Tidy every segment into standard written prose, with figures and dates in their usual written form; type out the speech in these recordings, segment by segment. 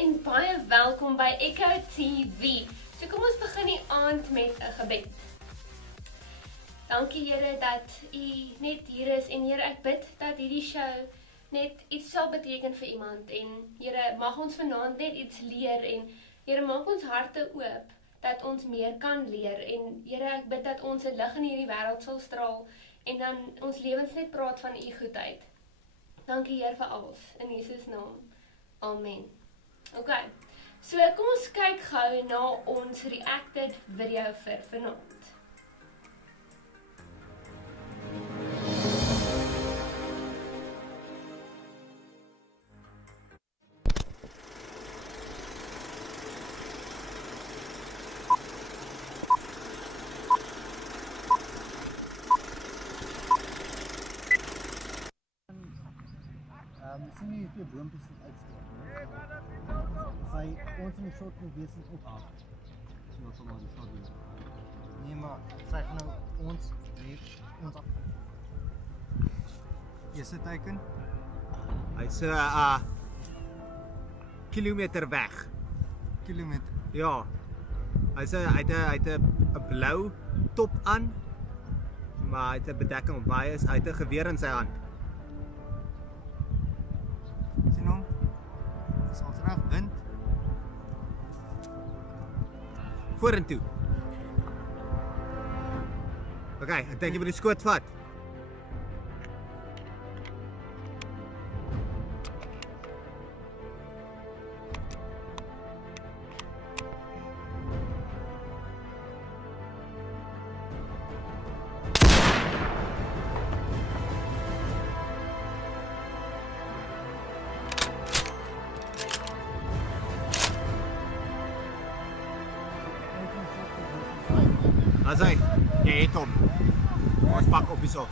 En baie welkom by Echo TV. So kom ons begin die aand met 'n gebed. Dankie Here dat U net hier is en Here ek bid dat hierdie show net iets sal beteken vir iemand en Here mag ons vanaand net iets leer en Here maak ons harte oop dat ons meer kan leer en Here ek bid dat ons 'n lig in hierdie wêreld sal straal en dan ons lewens net praat van U goedheid. Dankie Here vir alles in Jesus naam. Amen. Ok, so kom ons kyk gou na ons reacted video vir vanaand. Sien jy twee boontjies wat uitsteek? Sy ons in die shot gewees het op. Ja, sommer die shot weer. Nee, maar sy gaan nou ons af. Eerste teken. Hy's kilometer weg. Kilometer. Ja. Hy het 'n blou top aan, maar hy het 'n bedekking op baie is. Hy het 'n geweer in sy hand. Sien hom? Dis al reg wind. Vorentoe. OK, ek dink jy moet die skoot vat. Asai, jy het hom. Ons pak op die sof.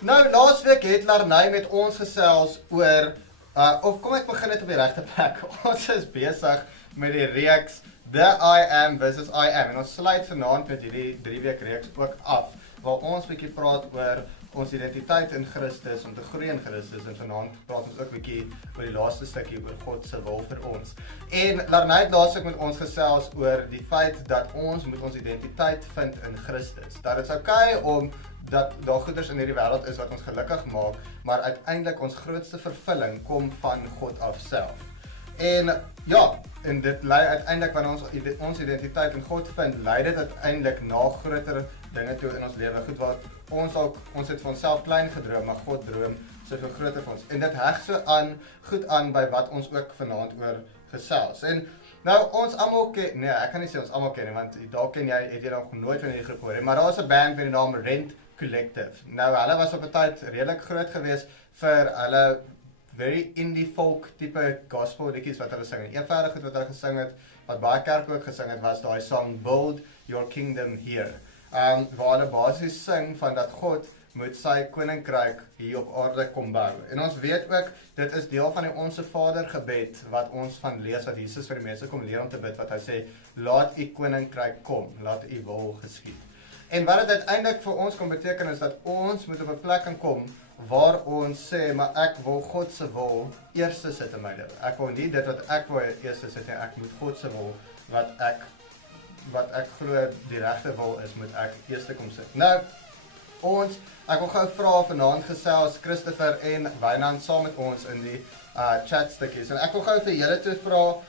Nou, laasweek het Larnay met ons gesels oor Of kom ek begin dit op die regte plek. Ons is besig met die reeks The I Am versus I Am. En ons sluit vanaand met hierdie 3-week reeks ook af, waar ons bietjie praat oor ons identiteit in Christus, om te groei in Christus, en vanaand praat ons ook bietjie oor die laaste stukkie oor God se wil vir ons. En Larnay het laasweek met ons gesels oor die feit dat ons moet ons identiteit vind in Christus. Dat dit is okay om dat daar goeders in hierdie wêreld is wat ons gelukkig maak, maar uiteindelik ons grootste vervulling kom van God af self. En ja, en dit lei uiteindelik wanneer ons identiteit in God vind, lei dit uiteindelik na groter dinge toe in ons lewe. Goed wat ons het van onsself klein gedroom, maar God droom soveel groter vir ons. En dit heg so goed aan by wat ons ook vanaand oor gesels. En nou ons almal ken, nee, ek kan nie sê ons almal ken nie, want dalk het jy nog nooit van hierdie groep hoor, maar daar is 'n band met die naam Rent Collective. Nou hulle was op 'n tyd redelik groot geweest vir hulle very indie folk tipe gospel liedjies wat hulle sing. En eenvoudig goed wat hulle gesing het, wat baie kerke ook gesing het, was daai song Build Your Kingdom Here. Waar hulle basies sing van dat God moet sy koninkryk hier op aarde kom bou. En ons weet ook, dit is deel van die Onse Vader gebed wat ons van lees, wat Jesus vir die mense kom leer om te bid, wat hy sê, laat u koninkryk kom, laat u wil geskied. En wat dit uiteindelik vir ons kan beteken is dat ons moet op 'n plek kan kom waar ons sê, maar ek wil God se wil eerste sit in my lewe. Ek wil nie dit wat ek wil eerste sit nie, ek moet God se wil wat ek glo die regte wil is, moet ek eerste kom sit. Nou, ek wil gou vra vanaand gesels Christopher en Wynand saam met ons in die chat stukkies. En ek wil gou vir julle toe vra,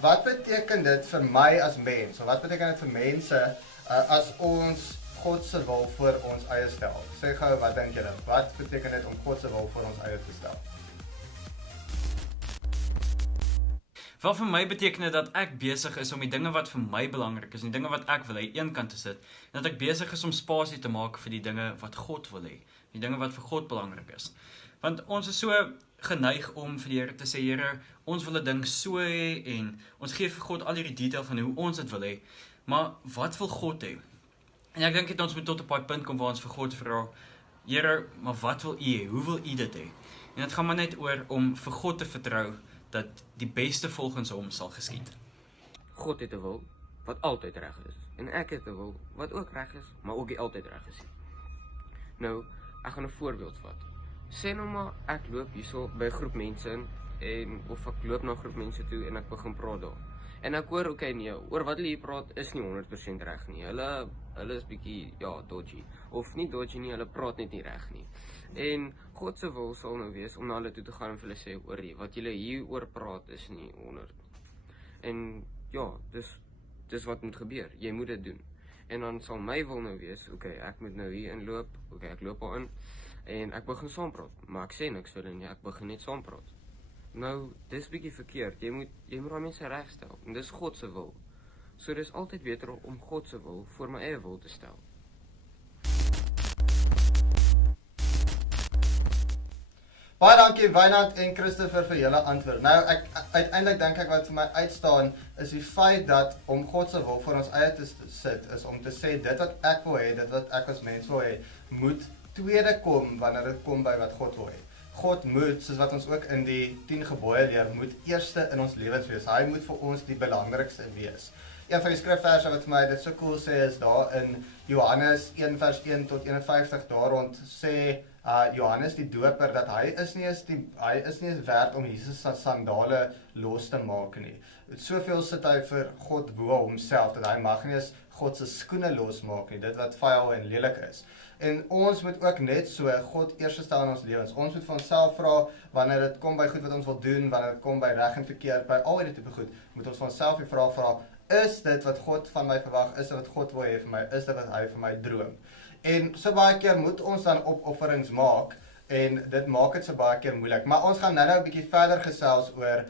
wat beteken dit vir my as mens? Of wat beteken dit vir mense as ons God se wil voor ons eie stel? Sê gou, wat dink julle? Wat beteken dit om God se wil voor ons eie te stel? Wel vir my beteken dit dat ek besig is om die dinge wat vir my belangrik is, en die dinge wat ek wil hê, eenkant te sit, en dat ek besig is om spasie te maak vir die dinge wat God wil hê, die dinge wat vir God belangrik is. Want ons is so geneig om vir die Here te sê, Here, ons wil 'n ding so hê, en ons gee vir God al hierdie detail van hoe ons dit wil hê, maar wat wil God hê? En ek dink ons moet tot op 'n punt kom waar ons vir God vra, Here, maar wat wil U hê? Hoe wil U dit hê? En dit gaan maar net oor om vir God te vertrou dat die beste volgens hom sal geskied. God het 'n wil wat altyd reg is. En ek het 'n wil wat ook reg is, maar ook nie altyd reg is nie. Nou, ek gaan 'n voorbeeld vat. Sê nou maar ek loop hierso by 'n groep mense in of ek loop na 'n groep mense toe en ek begin praat daar. En ek hoor okay nee, oor wat hulle hier praat is nie 100% reg nie. Hulle is bietjie dodgy of nie dodgy nie, hulle praat net nie reg nie. En God se wil sal nou wees om na hulle toe te gaan en vir hulle sê, oor wat julle hier oor praat is nie 100. En ja, dis wat moet gebeur. Jy moet dit doen. En dan sal my wil nou wees, okay, ek moet nou hier inloop. Okay, ek loop daarin en ek begin saam praat, maar ek sê niks vir hulle nie, ek begin net saam praat. Nou, dis bietjie verkeerd. Jy moet daai mense regstel. En dis God se wil. So dis altyd beter om God se wil voor my eie wil te stel. Baie dankie Wynand en Christopher vir julle antwoord. Nou, uiteindelik dink ek wat vir my uitstaan is die feit dat om God se wil voor ons eie te sit, is om te sê dit wat ek wil hê, dit wat ek as mens wil hê, moet tweede kom wanneer dit kom by wat God wil hê. God moet, soos wat ons ook in die 10 gebooie leer, moet eerste in ons lewens wees. Hy moet vir ons die belangrikste wees. Een van die skrifverse wat vir my dit so cool sê is daar in Johannes 1 vers 1 tot 51 daar rond sê Johannes die doper dat hy is nie eens werd om Jesus se sandale los te maak nie. Soveel sit hy vir God bo homself dat hy mag nie eens God se skoene losmaak nie, dit wat vuil en lelik is. En ons moet ook net so God eers stel in ons lewens. Ons moet vir onsself vra wanneer dit kom by goed wat ons wil doen, wanneer dit kom by reg en verkeerd, by al hierdie tipe goed, moet ons vir onsself die vraag vra, is dit wat God van my verwag, is dit wat God wil hê vir my, is dit wat hy vir my droom? En so baie keer moet ons dan opofferings maak, en dit maak dit so baie keer moeilik. Maar ons gaan nou 'n bietjie verder gesels oor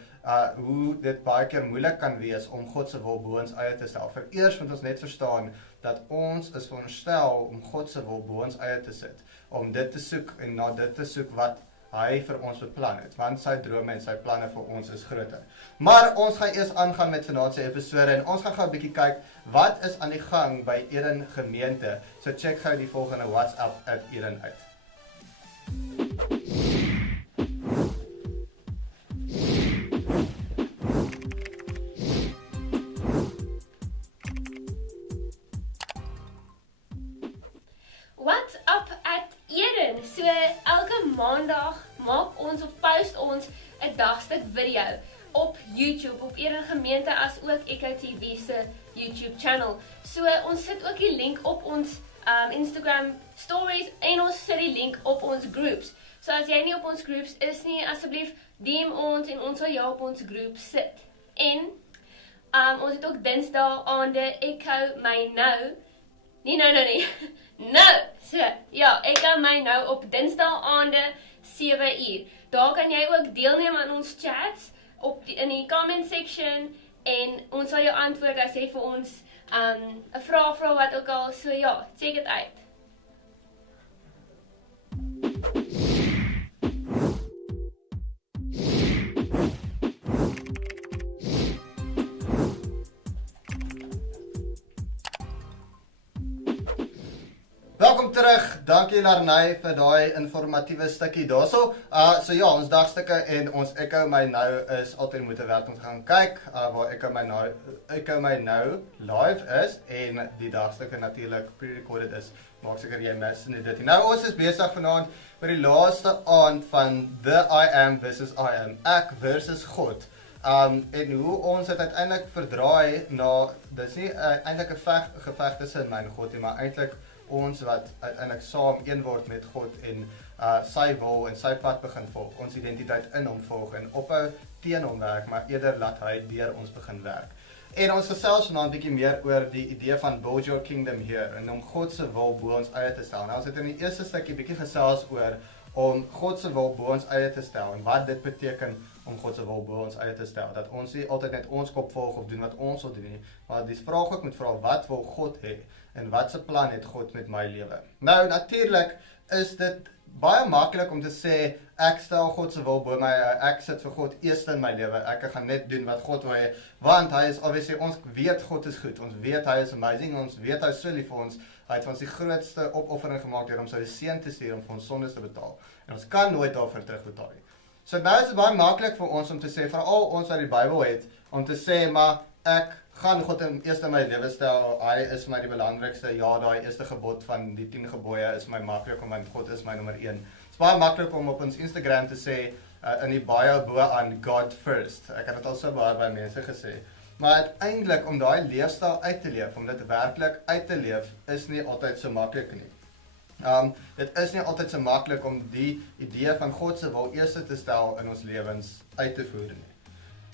hoe dit baie keer moeilik kan wees om God se wil bo ons eie te stel. Vereers moet ons net verstaan dat ons is veronderstel om God se wil bo ons eie te sit, om dit te soek en na dit te soek wat hy vir ons beplan het, want sy drome en sy planne vir ons is groter. Maar ons gaan eers aangaan met vanaand se episode en ons gaan gou 'n bietjie kyk wat is aan die gang by Eden Gemeente. So check gou die volgende WhatsApp at Eden uit. ons 'n dagstuk video op YouTube, op eerder Gemeente as ook Echo TV se YouTube channel. So ons sit ook die link op ons Instagram stories en ons sit die link op ons groups. So as jy nie op ons groups is nie, asseblief DM ons en ons sal jou op ons groep sit. En ons het ook Dinsdae aande Echo my nou. Nee, nou. So, ja, Echo my nou op Dinsdae aande 7uur. Daar kan jy ook deelneem aan ons chats in die comment section en ons sal jou antwoord as jy vir ons 'n vraag vra wat ook al. So ja, check dit uit. Welkom terug, dankie Larnay vir daai informatiewe stukkie daarso. So ja, ons dagstukke en ons Echo my nou is altyd moeite werd om te gaan kyk, waar Echo my nou live is en die dagstukke natuurlik pre-recorded is. Maak seker jy mis nie dit nie. Nou ons is besig vanaand by die laaste aand van The I Am versus I Am, ek versus God. En hoe ons het uiteindelik verdraai na, dit is nie eintlik 'n geveg tussen my en God nie, maar eintlik ons wat uiteindelik saam een word met God en sy wil en sy pad begin volg, ons identiteit in hom volg en ophou teen hom werk, maar eerder laat hy deur ons begin werk. En ons gesels vanaand 'n bietjie meer oor die idee van build your kingdom here en om God se wil bo ons eie te stel. Nou ons het in die eerste stukkie bietjie gesels oor om God se wil bo ons eie te stel en wat dit beteken om God se wil bo ons eie te stel. Dat ons nie altyd net ons kop volg of doen wat ons wil doen nie, maar die vraag ook moet vra, wat wil God hê en wat se plan het God met my lewe? Nou natuurlik is dit baie maklik om te sê ek stel God se wil bo my, ek sit vir God eerste in my lewe, ek gaan net doen wat God wil hê, want hy is obviously, ons weet God is goed, ons weet hy is amazing, ons weet hy is so lief vir ons, hy het ons die grootste opoffering gemaak deur om sy seun te stuur om vir ons sondes te betaal. En ons kan nooit daarvoor terugbetaal nie. So nou is dit baie maklik vir ons om te sê, veral ons wat die Bybel het, om te sê, maar ek gaan God eerst in my lewe stel, hy is my die belangrikste, ja, daai eerste gebod van die 10 gebooie is my maklik, want God is my nommer 1. Het is baie maklik om op ons Instagram te sê, in die bio bo aan God first. Ek het dit al so baie by mense gesê. Maar uiteindelik om daai leefstyl uit te leef, om dit werklik uit te leef, is nie altyd so maklik nie. Dit is nie altyd so maklik om die idee van God se wil eers te stel in ons lewens uit te voer nie.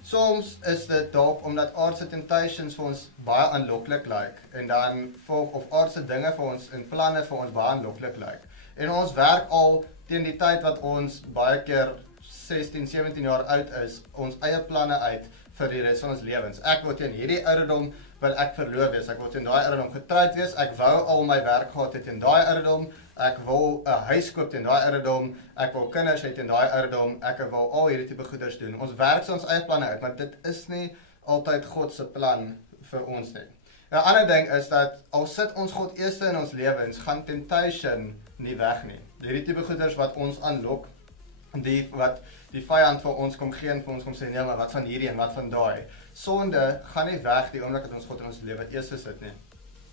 Soms is dit dalk omdat aardse temptations vir ons baie aanloklik lyk en dan of aardse dinge vir ons en planne vir ons baie aanloklik lyk. En ons werk al teen die tyd wat ons baie keer 16, 17 jaar oud is, ons eie planne uit vir die res van ons lewens. Ek wil teen hierdie ouderdom wil ek verloof wees, ek wil teen daai ouderdom getroud wees, ek wou al my werk gehad het teen daai ouderdom, ek wil 'n huis koop teen daai ouderdom, ek wil kinders hê teen daai ouderdom, ek wil al hierdie tipe goeders doen. Ons werk so ons eie planne uit, maar dit is nie altyd God se plan vir ons nie. 'n Ander ding is dat al sit ons God eerste in ons lewens, gaan temptation nie weg nie. Hierdie tipe goeders wat ons aanlok, wat die vyand vir ons kom gee en vir ons kom sê, nee, maar wat van hierdie en wat van daai. Sonde gaan nie weg die oomblik dat ons God in ons lewe eerste sit nie.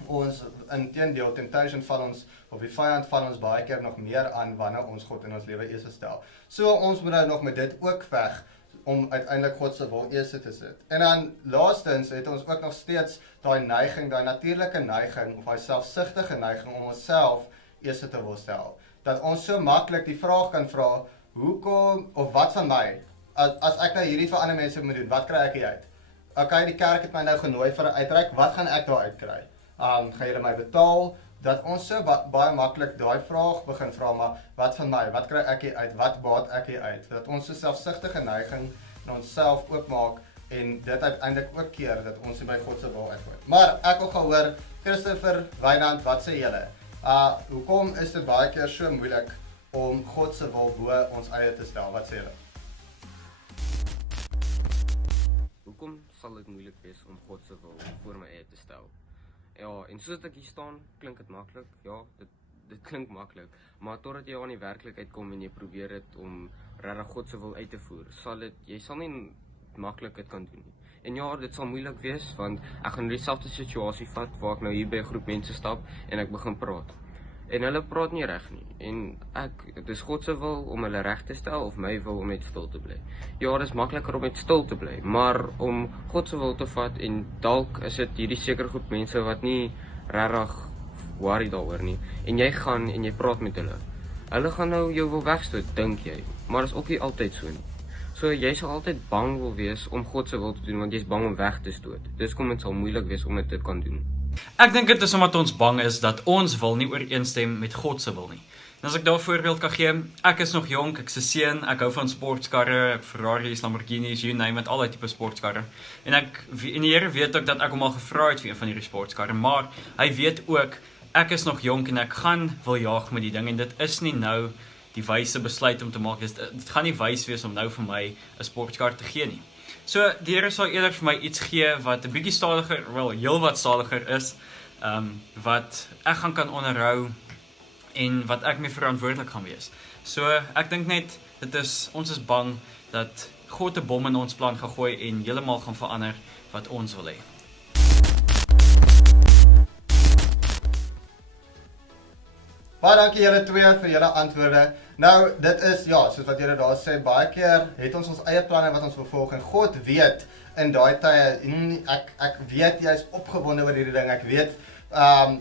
Ons, inteendeel, temptation val ons, of die vyand val ons baie keer nog meer aan wanneer ons God in ons lewe eerste stel. So ons moet nou nog met dit ook veg, om uiteindelik God se wil eerste te sit. En dan laastens het ons ook nog steeds daai neiging, daai natuurlike neiging, of daai selfsugtige neiging om onsself eerste te wil stel. Dat ons so maklik die vraag kan vra, hoekom, of wat van my, as ek nou hierdie vir ander mense moet doen, wat kry ek hier uit? Okay, die kerk het my nou genooi vir 'n uitreik, wat gaan ek daar uitkry? Gaan julle my betaal? Dat ons so baie maklik daai vraag begin vra, maar wat van my, wat kry ek hier uit, wat baat ek hier uit? Dat ons so selfsugtige neiging in onsself oopmaak en dit uiteindelik ook keer dat ons nie by God se wil uitkom. Maar ek wil gehoor, Christopher, Wynand, wat sê julle? Hoekom is dit baie keer so moeilik om God se wil bo ons eie te stel? Wat sê julle? Hoekom sal dit moeilik wees om God se wil voor my eie te stel? Ja, en soos ek hier staan, klink dit maklik. Ja, dit klink maklik, maar totdat jy aan die werklikheid kom en jy probeer dit om regtig God se wil uit te voer, jy sal nie maklik dit kan doen nie. En ja, dit sal moeilik wees, want ek gaan dieselfde situasie vat waar ek nou hier by 'n groep mense stap en ek begin praat. En hulle praat nie reg nie. En dit is God se wil om hulle reg te stel of my wil om net stil te bly. Ja, dit is makliker om net stil te bly, maar om God se wil te vat en dalk is dit hierdie seker groep mense wat nie regtig worry daaroor nie. En jy gaan en jy praat met hulle. Hulle gaan nou jou wil wegstoot, dink jy, maar dit is ook nie altyd so nie. So jy sal altyd bang wil wees om God se wil te doen want jy's bang om weg te stoot. Dis kom dit sal moeilik wees om dit te kan doen. Ek dink dit is omdat ons bang is dat ons wil nie ooreenstem met God se wil nie. En as ek daar 'n voorbeeld kan gee, ek is nog jonk, ek's 'n seun, ek hou van sportkarre, Ferraris, Lamborghinis, you name it, al die tipe sportkarre. En die Here weet ook dat ek hom al gevra het vir een van hierdie sportkarre, maar hy weet ook ek is nog jonk en ek wil jaag met die ding en dit is nie nou die wyse besluit om te maak. Dit gaan nie wys wees om nou vir my 'n sportkar te gee nie. So die Here sal eerder vir my iets gee wat 'n bietjie stadiger, wel heel wat stadiger is, wat ek kan onderhou en wat ek mee verantwoordelik gaan wees. So ek dink net ons is bang dat God 'n bom in ons plan gaan gooi en heeltemal gaan verander wat ons wil hê. Baie dankie julle twee vir julle antwoorde. Nou, dit is, ja, soos wat julle daar sê, baie keer het ons eie planne wat ons wil volg en God weet in daai tye, ek weet jy is opgewonde oor hierdie ding, ek weet,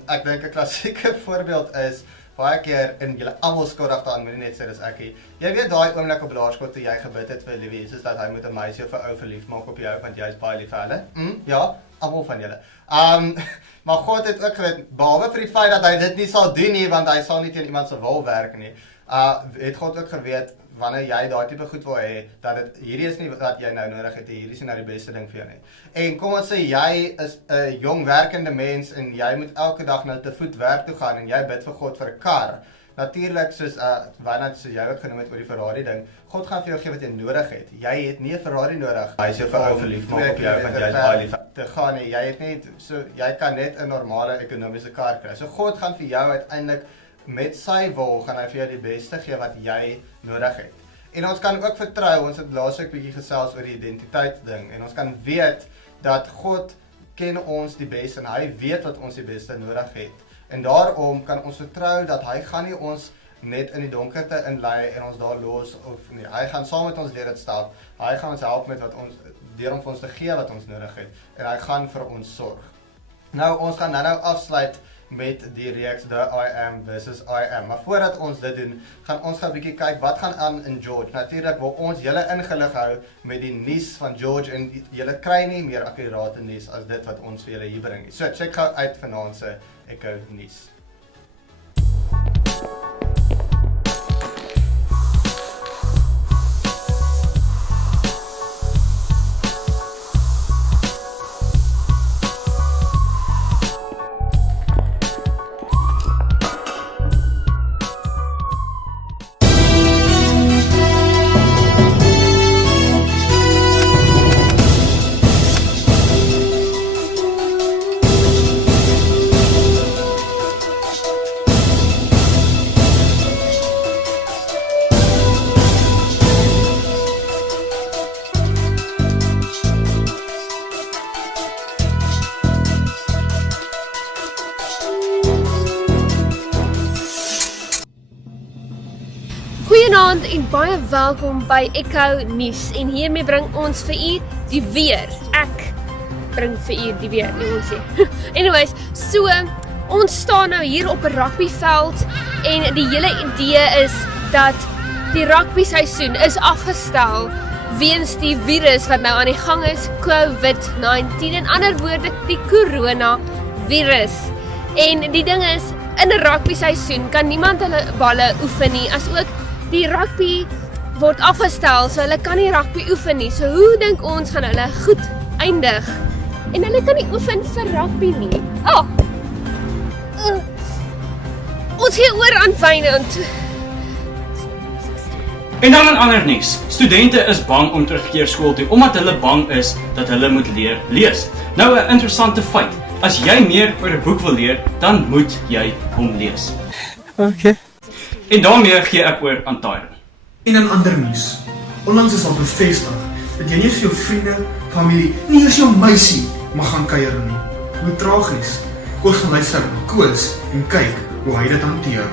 ek dink 'n klassieke voorbeeld is, baie keer, en julle almal skuldig daaraan, moet nie net sê dis ekkie, jy weet daai oomblik op laerskool toe jy gebid het vir Liewe Jesus dat hy moet 'n meisie of 'n ou verlief maak op jou, want jy is baie lief vir hulle, ja, almal van julle. Maar God het ook geweet, behalwe vir die feit dat hy dit nie sal doen nie, want hy sal nie teen iemand se wil werk nie, het God ook geweet, wanneer jy daai tipe goed wil hê, dat hierdie is nie wat jy nou nodig het, hierdie is nie nou die beste ding vir jou nie. En kom ons sê, jy is 'n jong werkende mens, en jy moet elke dag nou te voet werk toe gaan, en jy bid vir God vir 'n kar. Natuurlik, soos jy ook genoem het oor die Ferrari ding, God gaan vir jou gee wat jy nodig het. Jy het nie 'n Ferrari nodig, hy is jou vir ou verlief maak op jou, want jy is baie lief te gaan nie. Jy kan net 'n normale ekonomiese kar kry. So God gaan vir jou uiteindelik met sy wil, gaan hy vir jou die beste gee wat jy nodig het. En ons kan ook vertrou, ons het laasweek bietjie gesels oor die identiteit ding, en ons kan weet dat God ken ons die beste, en hy weet wat ons die beste nodig het. En daarom kan ons vertrou dat hy gaan nie ons net in die donkerte inlei en ons daar los, of nie, hy gaan saam met ons deur dit stap, hy gaan ons help met deur om vir ons te gee wat ons nodig het, en hy gaan vir ons sorg. Nou, ons gaan nou afsluit met die reeks The I Am versus I Am. Maar voordat ons dit doen, gaan ons gaan 'n bietjie kyk wat gaan aan in George. Natuurlik wil ons julle ingelig hou met die nuus van George, en julle kry nie meer akkurate nuus as dit wat ons vir julle hier bring. So check gou uit vanaand se Echo nuus. Goeienaand en baie welkom by Echo Nuus, en hiermee bring ons vir u die weer. Ek bring vir u die weer, nie ons nie. Anyways, so ons staan nou hier op 'n rugbyveld, en die hele idee is dat die rugby seisoen is afgestel weens die virus wat nou aan die gang is, COVID-19, in ander woorde die corona virus. En die ding is, in 'n rugby seisoen kan niemand hulle balle oefen nie, as ook die rugby word afgestel, so hulle kan nie rugby oefen nie. So hoe dink ons gaan hulle goed eindig? En hulle kan nie oefen vir rugby nie. Ons gee oor aan Wynand. En dan 'n ander nuus. Studente is bang om terug te keer skool toe, omdat hulle bang is dat hulle moet leer lees. Nou 'n interessante feit. As jy meer oor 'n boek wil leer, dan moet jy hom lees. Okay. En daarmee gee ek oor aan Tyron. En in ander nuus, onlangs is al bevestig dat jy nie vir jou vriende, familie, nie eers jou meisie mag gaan kuier nie. Hoe tragies. Kom ons gaan luister na Koos en kyk hoe hy dit hanteer.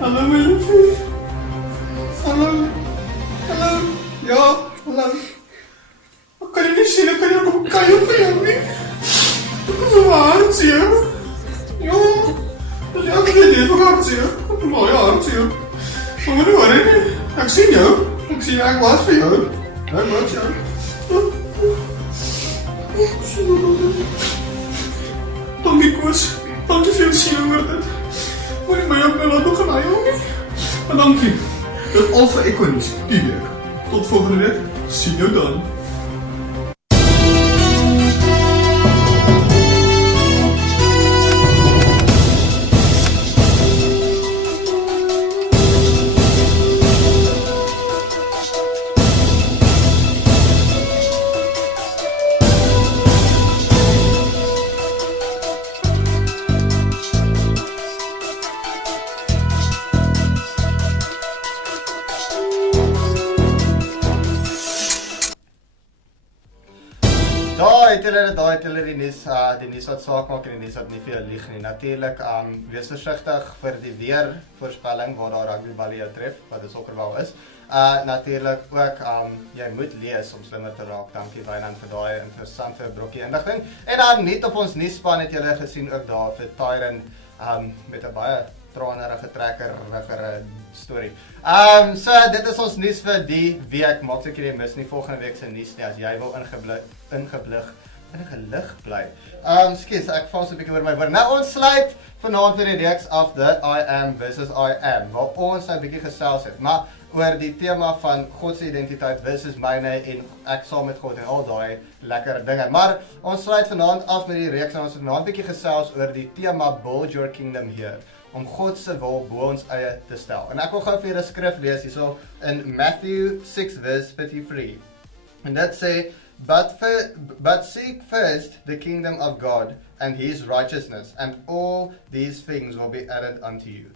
Hallo my liefie. Hallo. Hallo. Ja, hallo. Ek kan jy nie sien, ek kan jy kom kuier vir jou nie. Ek is so hartseer. Ja, dat is elke keer dit vir hartseer. Ek is baie hartseer. Maar moet nie worry nie. Ek sien jou. Ek was vir jou. Ek was jou. Dankie Koos. Dankie vir jou sien oor dit. Moet nie my ook nou laat begin huil nie. Maar dankie. Dit al vir Ekonies, die week. Tot volgende week. Sien jou dan. Daai het hulle die nuus wat saak maak en die nuus wat nie vir jou lieg nie. Natuurlik, wees versigtig vir die weervoorspelling waar daar rugbyballe jou tref, wat 'n sokkerbal is. Natuurlik ook, jy moet lees om slimmer te raak. Dankie Wynand vir daai interessante brokkie inligting. En dan net op ons nuusspan het julle gesien ook daar vir Tyron met 'n baie tranerige trekkerige storie. So dit is ons nuus vir die week. Maak seker jy mis nie volgende week se nuus nie as jy wil ingelig bly. Skus, ek val so 'n bietjie oor my woord. Nou ons sluit vanaand weer die reeks af the I am versus I am, waar ons nou 'n bietjie gesels het, maar oor die tema van God se identiteit versus myne en ek saam met God en al daai lekker dinge. Maar ons sluit vanaand af met die reeks en ons het vanaand 'n bietjie gesels oor die tema Build Your Kingdom Here, om God se wil bo ons eie te stel. En ek wil gou vir julle 'n skrif lees hierso in Matthew 6 verse 53. En dit sê, But seek first the kingdom of God and his righteousness, and all these things will be added unto you.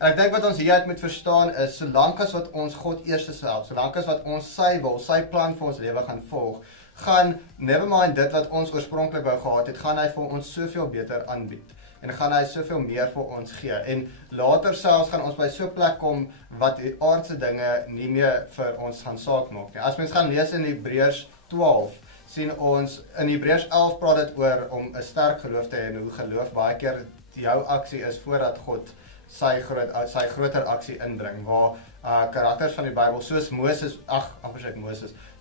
En ek dink wat ons hieruit moet verstaan is, solank as wat ons God eerste stel, solank as wat ons sy wil, sy plan vir ons lewe gaan volg, gaan, never mind dit wat ons oorspronklik wou gehad het, gaan hy vir ons soveel beter aanbied. En gaan hy soveel meer vir ons gee. En later selfs gaan ons by so 'n plek kom wat die aardse dinge nie meer vir ons gaan saak maak nie. As mens gaan lees in Hebreërs 12, sien ons in Hebreërs 11 praat dit oor om 'n sterk geloof te hê en hoe geloof baie keer jou aksie is voordat God sy groter aksie inbring, waar karakters van die Bybel soos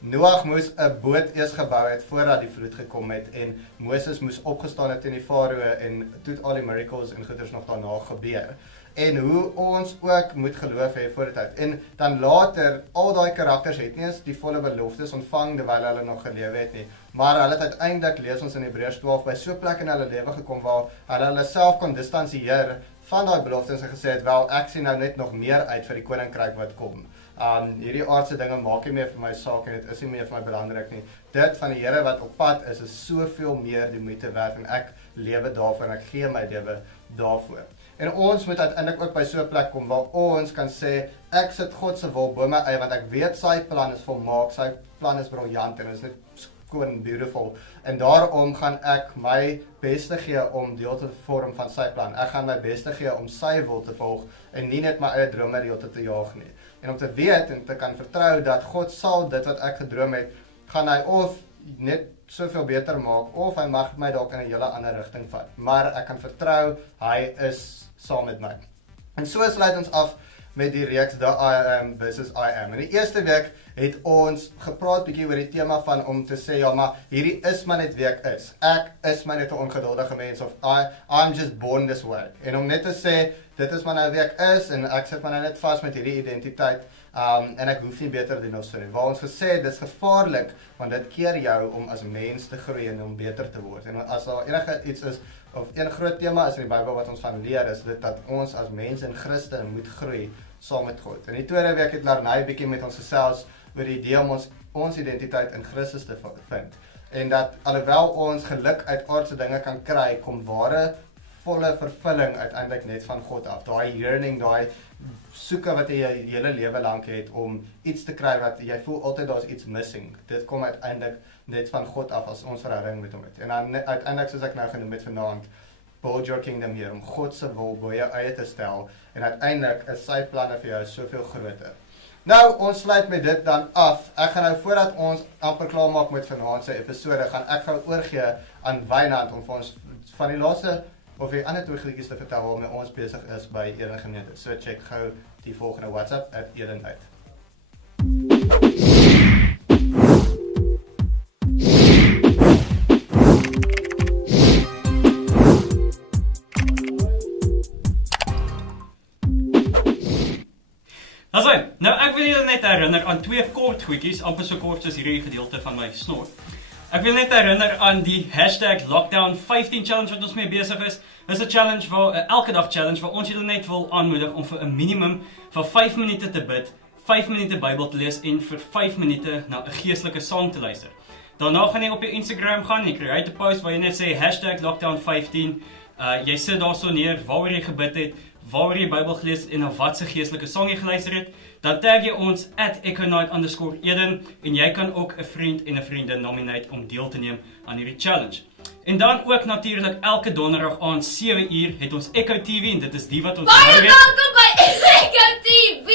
Noag moes 'n boot eers gebou het voordat die vloed gekom het en Moses moes opgestaan het teen die farao en toe al die miracles en goeders nog daarna gebeur. En hoe ons ook moet geloof hê voor die tyd. En dan later, al daai karakters het nie eens die volle beloftes ontvang terwyl hulle nog gelewe het nie. Maar hulle het uiteindelik, lees ons in Hebreërs 12, by so 'n plek in hulle lewe gekom waar hulle self kon distansieer van daai beloftes en gesê het, wel, ek sien nou net nog meer uit vir die koninkryk wat kom. Hierdie aardse dinge maak nie meer vir my saak en dit is nie meer vir my belangrik nie. Dit van die Here wat op pad is soveel meer die moeite werd en ek lewe daarvoor en ek gee my lewe daarvoor. En ons moet uiteindelik ook by so 'n plek kom waar ons kan sê, ek sit God se wil bo my eie, want ek weet sy plan is volmaak, sy plan is briljant en is net skoon en beautiful. En daarom gaan ek my beste gee om deel te vorm van sy plan. Ek gaan my beste gee om sy wil te volg en nie net my eie drome deel te jaag nie. En om te weet en te kan vertrou dat God sal dit wat ek gedroom het, gaan hy of net soveel beter maak, of hy mag my dalk in 'n hele ander rigting vat. Maar ek kan vertrou, hy is saam met my. En so sluit ons af met die reeks The I Am versus I Am. In die eerste week het ons gepraat bietjie oor die tema van om te sê, ja, maar hierdie is maar net wie ek is. Ek is maar net 'n ongeduldige mens, of I'm just born this way. En om net te sê, dit is maar nou wie ek is, en ek sit maar nou net vas met hierdie identiteit, en ek hoef nie beter te doen as so nie. Waar ons gesê, dit is gevaarlik, want dit keer jou om as mens te groei en om beter te word. En as daar enige iets is, of een groot tema is in die Bybel wat ons van leer, is dit dat ons as mense en Christen moet groei saam met God. In die tweede week het Larnay bietjie met ons gesels oor die idee om ons identiteit in Christus te vind. En dat alhoewel ons geluk uit aardse dinge kan kry, kom ware volle vervulling uiteindelik net van God af. Daai yearning, daai soeke wat jy hele lewe lank het om iets te kry wat jy voel altyd daar's iets missing. Dit kom uiteindelik net van God af as ons verhouding met hom het. En dan uiteindelik, soos ek nou genoem het vanaand, build your kingdom hier, om God se wil bo jou eie te stel, en uiteindelik is sy planne vir jou soveel groter. Nou, ons sluit met dit dan af. Ek gaan nou, voordat ons amper klaar maak met vanaand se episode, gaan ek gou oorgee aan Wynand om vir ons van die laaste of die ander 2 goedjies te vertel waarmee ons besig is by Eden Gemeente. So check gou die volgende WhatsApp @Eden uit. Asai, nou ek wil julle net herinner aan 2 kort goedjies, amper so kort soos hierdie gedeelte van my snor. Ek wil net herinner aan die #lockdown15 challenge wat ons mee besig is. Dit is 'n challenge waar elke dag challenge waar ons julle net wil aanmoedig om vir 'n minimum van 5 minute te bid, 5 minute Bybel te lees en vir 5 minute na 'n geestelike sang te luister. Daarna gaan jy op jou Instagram gaan, jy kry 'n post waar jy net sê #lockdown15. Jy sit daarso neer waaroor jy gebid het, waaroor jy Bybel gelees het en na watse geestelike sang jy geluister het. Dan tag jy ons @econight_Eden en jy kan ook 'n vriend en 'n vriendin nominate om deel te neem aan hierdie challenge. En dan ook natuurlik elke donderdag aand 7uur het ons Echo TV en dit is die wat ons Baie nou weet. welkom by Echo TV,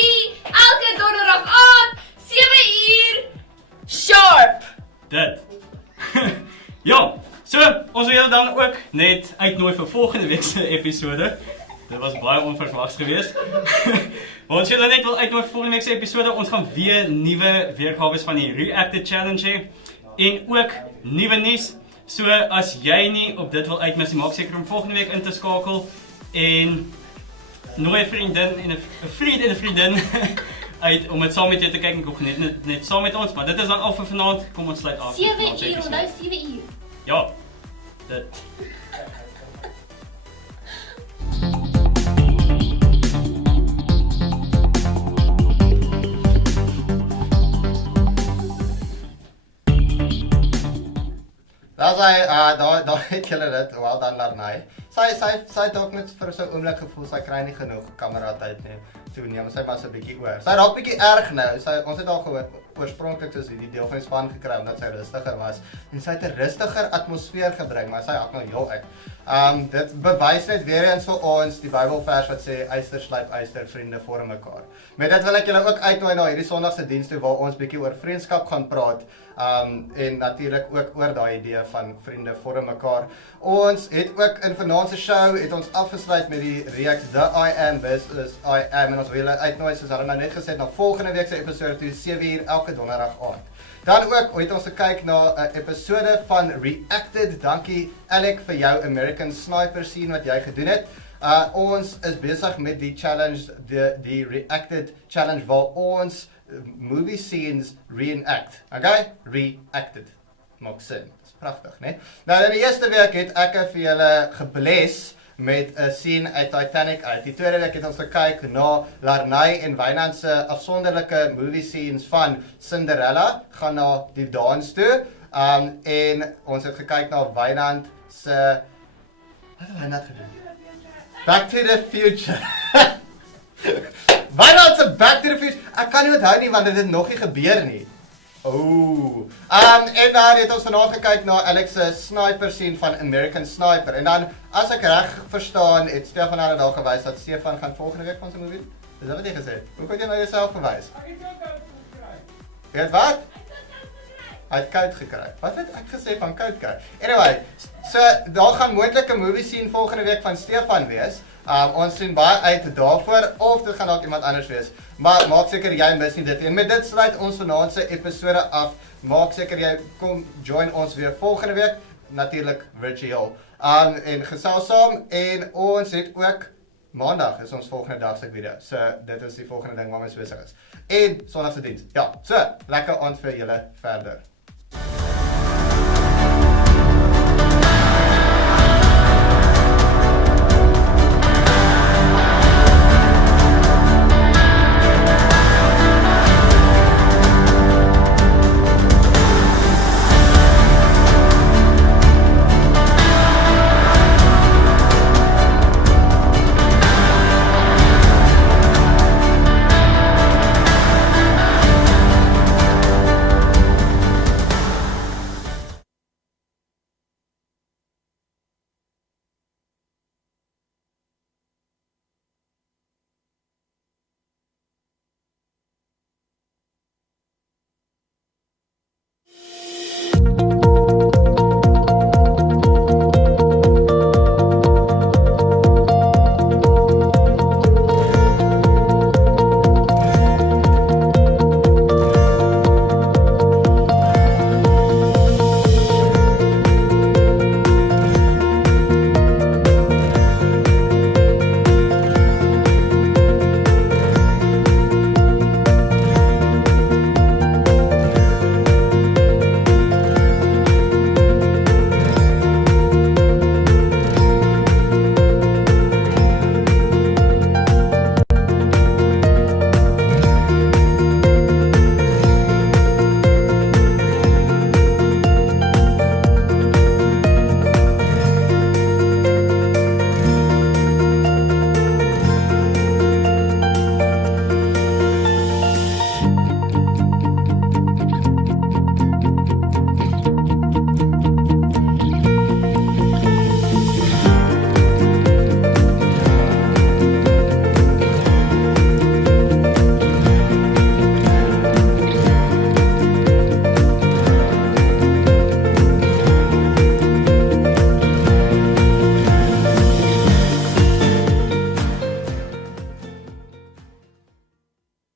elke donderdag aand 7uur sharp. Dit. Ja, so ons wil julle dan ook net uitnooi vir volgende week se episode. Dit was baie onverwags geweest. Ons julle net wil uitnooi vir volgende week se episode. Ons gaan weer nuwe weergawe van die Reacted Challenge hê en ook nuwe nuus. So as jy nie op dit wil uitmis nie, maak seker om volgende week in te skakel en nooi 'n vriendin en 'n vriend en 'n vriendin uit om dit saam met jou te kyk en ook net saam met ons, maar dit is dan al vir vanaand. Kom ons sluit af. 7uur, onthou 7uur. Ja. Dit. Daar het julle dit, wel dan Larnay. Sy het ook net vir so 'n oomblik gevoel sy kry nie genoeg kamera tyd nie. Toe neem sy was 'n bietjie oor. Sy raak bietjie erg nou. Ons het al gehoor oorspronklik soos die deel van die span gekry omdat sy rustiger was en sy het 'n rustiger atmosfeer gebring, maar sy hak nou heel uit. Dit bewys net weer eens vir ons die Bybelvers wat sê yster slyp yster, vriende vorm mekaar. Met dit wil ek julle ook uitnooi na hierdie Sondag se diens toe waar ons bietjie oor vriendskap gaan praat. En natuurlik ook oor daai idee van vriende vorm mekaar. Ons het ook in vanaand se show het ons afgesluit met die reeks The I Am versus I Am en ons wil julle uitnooi soos hulle nou net gesê het na volgende week se episode toe 7uur elke donderdag aand. Dan ook het ons gekyk na 'n episode van Reacted. Dankie Alec vir jou American Sniper scene wat jy gedoen het. Ons is besig met die challenge, die Reacted challenge waar ons movie scenes reenact. Okay? Reacted. Maak sin. Dis pragtig, né? Nou in die eerste week het ek vir julle gebless met 'n scene uit Titanic uit. Die tweede week het ons gekyk na Larnay en Wynand se afsonderlike movie scenes van Cinderella, gaan na die dans toe. En ons het gekyk na Wynand se wat het Wynand gedoen? Back to the Future. Wynand se Back to the Future. Ek kan nie onthou nie want dit het nog nie gebeur nie. En dan het ons vanaand gekyk na Alex se sniper scene van American Sniper. En dan, as ek reg verstaan, het Stefan al daar gewys dat Stefan gaan volgende week van sy movie. Is dat wat jy gesê het? Hoe kan jy nou jouself bewys? Ek het koud gekry. Jy het wat? Hy het koud gekry. Wat het ek gesê van koud kry? Anyway, so daar gaan moontlik 'n movie scene volgende week van Stefan wees. Ons sien baie uit daarvoor of dit gaan dalk iemand anders wees. Maar maak seker jy mis nie dit nie. En met dit sluit ons vanaand se episode af. Maak seker jy kom join ons weer volgende week, natuurlik virtueel. En gesels saam en ons het ook Maandag is ons volgende dag se video. So dit is die volgende ding waarmee ons besig is. En Sondag se diens. Ja, so lekker aand vir julle verder.